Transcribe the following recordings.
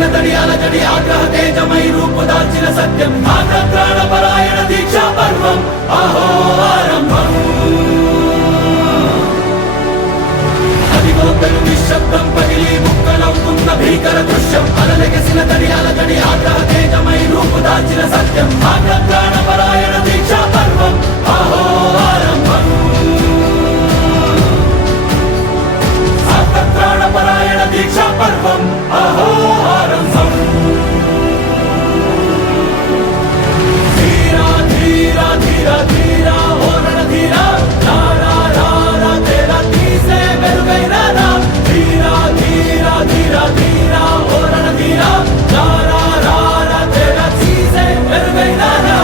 అలలెగసిన తడియాల జడి ఆగ్రహ తేజమై రూపుదాల్చిన సత్యం ఆగ్రహ పరాయణ దీక్షా పర్వం అహో ఆరంభం అదిగో పెను నిశ్శబ్దం పగిలి ముక్కలవుతున్న భీకర దృశ్యం అలలెగసిన తడియాల జడి ఆగ్రహ తేజమై రూపుదాల్చిన సత్యం ఆగ్రహ పరాయణ దీక్షా పర్వం అహో ఆరంభం పరాయణ దీక్షా పర్వం అహో ఆరంభం ధీరా ధీరా ధీరా ధీరా ఓ రణధీరా రారా రారా తేరా తీసే వెలుగైనా రా ధీరా ధీరా ధీరా ధీరా ఓ రణధీరా రారా రారా తేరా తీసే వెలుగైనా రా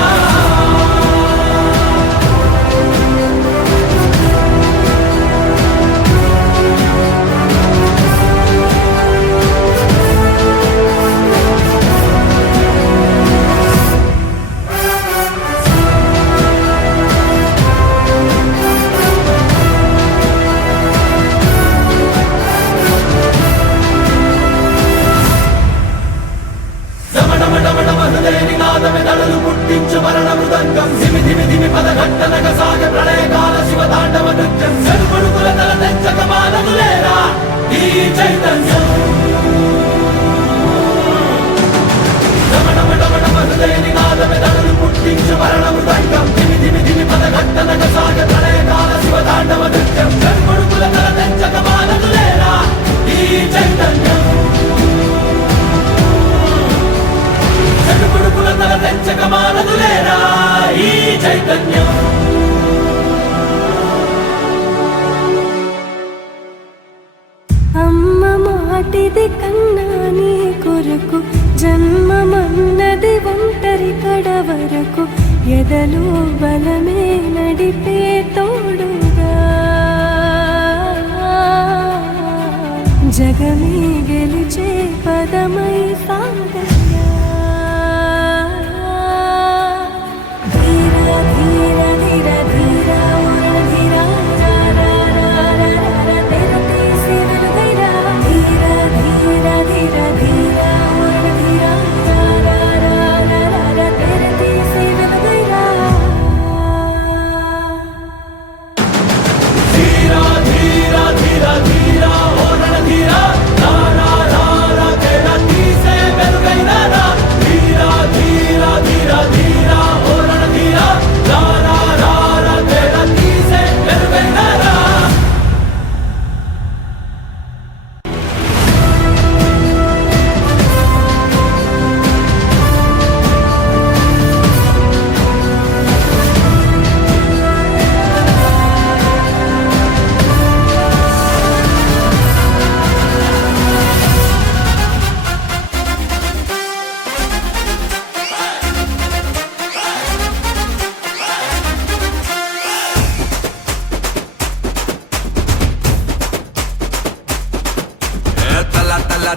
దళలు పుట్టించు మరణ మృదంగం ధిమి ధిమి ధిమి పదఘట్టనగ సాగ ప్రళయకాల శివ తాండవ నృత్యం చెరుపుడుకుల తల తెంచక మానదులేరా ఈ చైతన్యం హృదయని నాదమే దళలు పుట్టించు మరణ మృదంగం ధిమి ధిమి ధిమి పదఘట్టనగ సాగ ప్రళయకాల శివ తాండవ నృత్యం చెరుపుడుకుల తల తెంచక మానదులేరా ఈ చైతన్యం చెడుపుడుకుల తల తెంచక మానదులేరా ఈ చైతన్యం అమ్మ మాటిది కన్నా నీ కొరకు జన్మమన్నది ఒంటరి కడ వరకు ఎదలో బలమే నడిపే తోడుగా జగమే గెలిచే పదమై సాగ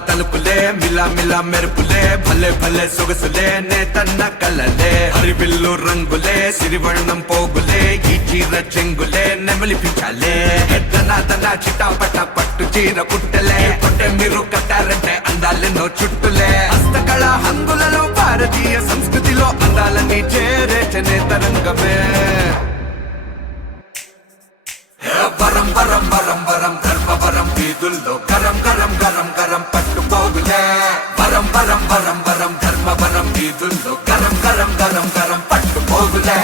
తలుపులే మిలా మిలా మెరుపులే భలే భలే సొగసులే నేతన్న కలలే హరివిల్లు రంగులే సిరివర్ణం పోగులే ఈ చీర చెంగులే నెమలిపించాలే ఎద్దనాదన చిటాపట పట్టు చీర పుట్టలే పట్టే మీరు కట్టారంటే అందాలెన్నో చుట్టులే హస్తకళ హంగులలో భారతీయ సంస్కృతిలో అందాలని చేరే నేతరంగమే వరం వరం వరం వరం ధర్మవరం వీధుల్లో గరం గరం గరం గరం పట్టుకోగులే వరం వరం వరం వరం ధర్మవరం వీధుల్లో గరం గరం గరం గరం పట్టుకోగులే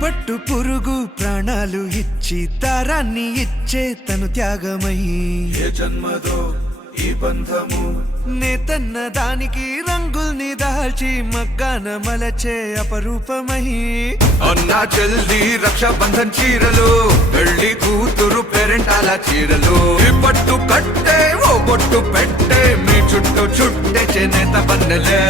పట్టు పురుగు ప్రాణాలు ఇచ్చి దారాన్ని ఇచ్చే తను త్యాగమై ఏ జన్మదో ఈ బంధము నేతన్న దానికి రంగుల్ని దాల్చి మగ్గాన మలచే అపరూపమై అన్నా చెల్లి రక్షాబంధన్ చీరలు పెళ్లి కూతురు పేరెంటాల చీరలు ఈ పట్టు కట్టే ఓ బొట్టు పెట్టే మీ చుట్టూ చుట్టే చేనేత బన్నెలే